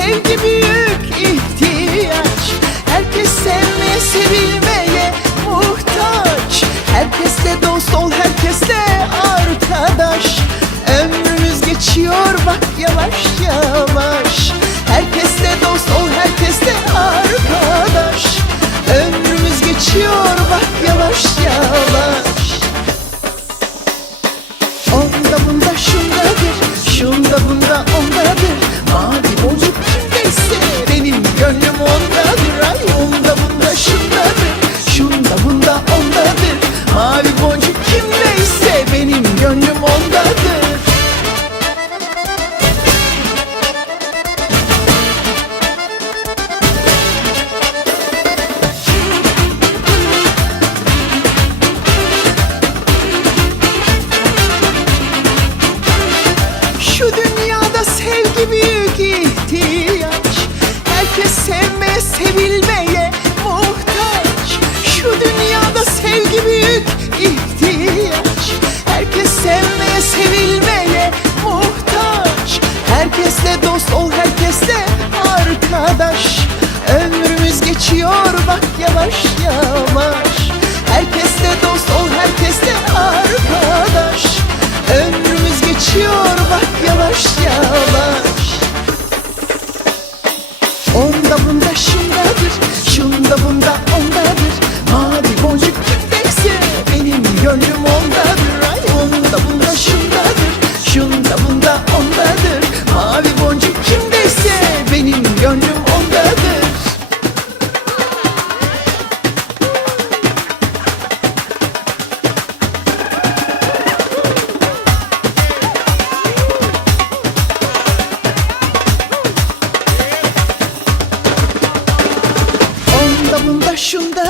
sevgi büyük ihtiyaç. Herkes sevmeye sevilmeye muhtaç. Herkesle dost ol herkesle arkadaş. Ömrümüz geçiyor bak yavaş yavaş. Herkesle dost ol Şu dünyada sevgi büyük ihtiyaç. Herkes sevmeye, sevilmeye muhtaç. Şu dünyada sevgi büyük ihtiyaç. Herkes sevmeye, sevilmeye muhtaç. Herkesle dost ol, herkesle arkadaş. Ömrümüz geçiyor bak yavaş yavaş. Herkesle dost ol, herkesle arkadaş. Ömrümüz geçiyor yavaş yavaş. Onda bunda şundadır Şunda bunda ondadır. Mavi boncuk kimdeyse Benim gönlüm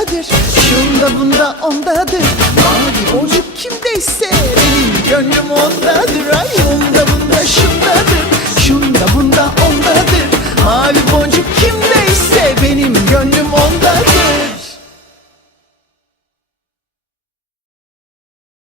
şundadır Şunda bunda ondadır. Mavi boncuk kimdeyse Benim gönlüm ondadır. Ay onda bunda şundadır. Şunda bunda ondadır. Mavi boncuk kimdeyse Benim gönlüm ondadır